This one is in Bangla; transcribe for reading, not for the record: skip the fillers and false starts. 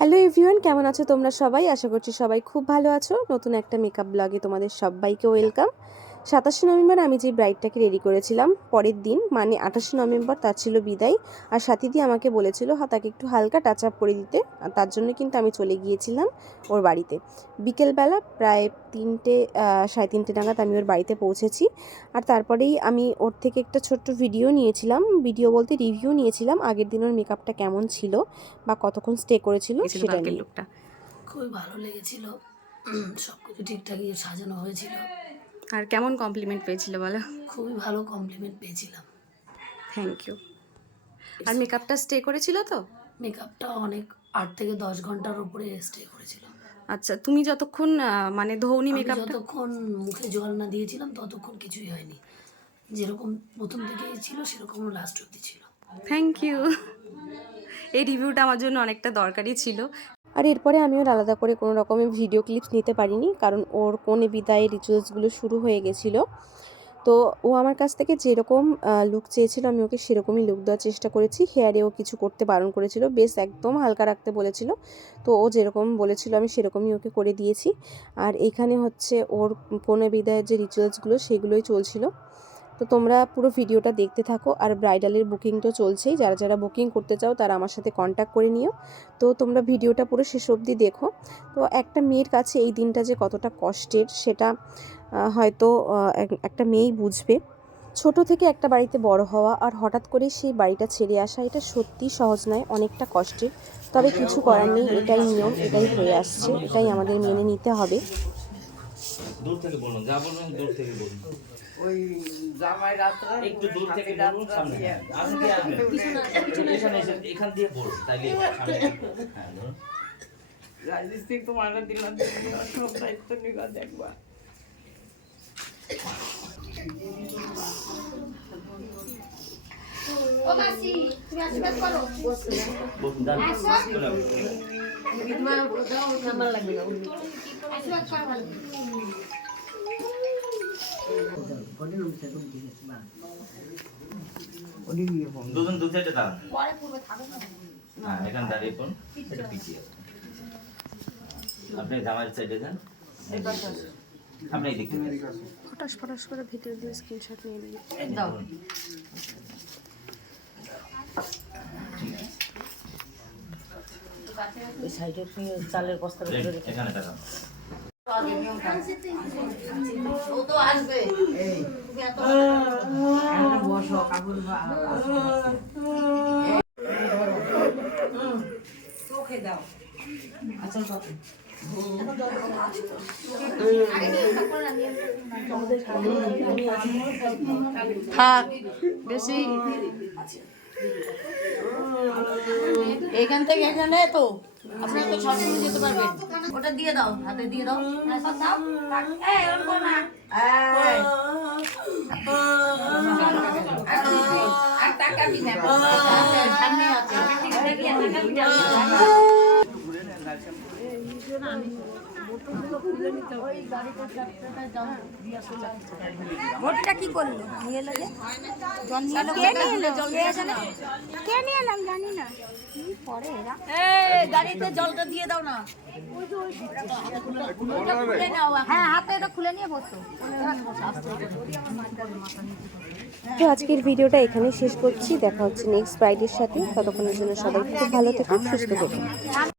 হ্যালো এভরিওয়ান, কেমন আছো তোমরা সবাই? আশা করছি সবাই খুব ভালো আছো। নতুন একটা মেকআপ ব্লগে তোমাদের সবাইকে ওয়েলকাম। 27শে নভেম্বর আমি যে ব্রাইডটাকে রেডি করেছিলাম, পরের দিন মানে 28শে নভেম্বর তার ছিল বিদায়। আর সাথীদি আমাকে বলেছিল তাকে একটু হালকা টাচ আপ করে দিতে, আর তার জন্য কিন্তু আমি চলে গিয়েছিলাম ওর বাড়িতে। বিকেলবেলা প্রায় 3টে 3:30 নাগাদ আমি ওর বাড়িতে পৌঁছেছি। আর তারপরেই আমি ওর থেকে একটা ছোট্ট ভিডিও নিয়েছিলাম, ভিডিও বলতে রিভিউ নিয়েছিলাম আগের দিন ওর মেকআপটা কেমন ছিল বা কতক্ষণ স্টে করেছিল সেটা নিয়ে। লুকটা খুবই ভালো লেগেছিল, সব কিছু ঠিকঠাকই সাজানো হয়েছিল। আর কেমন কমপ্লিমেন্ট পেয়েছিল বলো? খুবই ভালো কমপ্লিমেন্ট পেয়েছিলাম। Thank you. আর মেকআপটা স্টে করেছিল তো? মেকআপটা অনেক 8 থেকে 10 ঘন্টার উপরে স্টে করেছিল। আচ্ছা, তুমি যতক্ষণ মানে ধৌনি মেকআপ যতক্ষণ মুখে জল না দিয়েছিলাম ততক্ষণ কিছুই হয়নি, যেরকম প্রথম থেকে ছিল সেরকম লাস্ট অবধি ছিল। Thank you. এই রিভিউটা আমার জন্য অনেকটা দরকারি ছিল। আর এরপরে আমি ওর আলাদা করে কোনো রকমের ভিডিও ক্লিপস নিতে পারিনি, কারণ ওর কোণে বিদায় রিচুয়ালসগুলো শুরু হয়ে গেছিলো। তো ও আমার কাছ থেকে যেরকম লুক চেয়েছিল আমি ওকে সেরকমই লুক দেওয়ার চেষ্টা করেছি। হেয়ারেও কিছু করতে বারণ করেছিল, বেশ একদম হালকা রাখতে বলেছিল। তো ও যেরকম বলেছিল আমি সেরকমই ওকে করে দিয়েছি। আর এইখানে হচ্ছে ওর কোণে বিদায়ের যে রিচুয়ালসগুলো সেগুলোই চলছিল। তো তোমরা পুরো ভিডিওটা দেখতে থাকো। আর ব্রাইডালের বুকিং তো চলছেই, যারা যারা বুকিং করতে চাও তারা আমার সাথে কন্ট্যাক্ট করে নিও। তো তোমরা ভিডিওটা পুরো শেষ অবধি দেখো। তো একটা মেয়ের কাছে এই দিনটা যে কতটা কষ্টের সেটা হয়তো একটা মেয়েই বুঝবে। ছোট থেকে একটা বাড়িতে বড় হওয়া আর হঠাৎ করে সেই বাড়িটা ছেড়ে আসা, এটা সত্যি সহজ নয়, অনেকটা কষ্টের। তবে কিছু করার নেই, এটাই নিয়ম, এটাই হয়ে আসছে, এটাই আমাদের মেনে নিতে হবে। দূর থেকে বলুন, যা বলবেন দূর থেকে বলুন। ওই জামাই রাতরা একটু দূর থেকে বলুন, সামনে আসুন, কি আসবেন এখানে এসে এখান দিয়ে বলুন, তাইলে সামনে। হ্যাঁ ধরুন, রাজস্থান তোমার দিলাম, সব দায়িত্ব নিবা দেখবা। ও মাসি, তুমি আশীর্বাদ করো। বলুন দাঁড়ান। বিধবা দাও, নাম্বার লাগবে না। আশীর্বাদ করো ভালো। দুজন দু সাইডে দাঁড়ান। পরে পূর্বে থাকো না। হ্যাঁ এখানে দাঁড়িয়ে কোন এটা পিছিয়ে আছে। আপনি জামাইয়ের সাইডে যান, আপনি এই দিকে ফটাস ফটাস করে ভিডিও দিয়ে স্ক্রিনশট নিয়ে নিই। দাও। এই সাইডে চালের বস্তা এখানে দাঁড়ান। ও তো আসবে। এই তুমি এত বসো, কাপড় চোখে দাও। আচ্ছা সাথে থাক বেশি এখান থেকে এখানে তো আপনারা তো ছটে যেতে পারবেন। ওটা দিয়ে দাও, হাতে দিয়ে দাও। সব দাও। এই ওর করো না। আর তাকাবি না। সামনে আছে। ভোটটা কি করলো? নিয়ে এলো যে? জল নিয়ে এলো? কে নিয়ে এলো? কে নিয়ে এলাম জানি না। কি করে এরা? এই গাড়িতে জলটা দিয়ে দাও না। ওটা খুলে নাও। হ্যাঁ, হাতে এটা খুলে নিয়ে বসো। তো আজকের ভিডিওটা এখানে শেষ করছি। দেখা হচ্ছে নেক্সট ব্রাইডের সাথে। ততক্ষণের জন্য সবাই খুব ভালো থেকো, সুস্থ থেকো।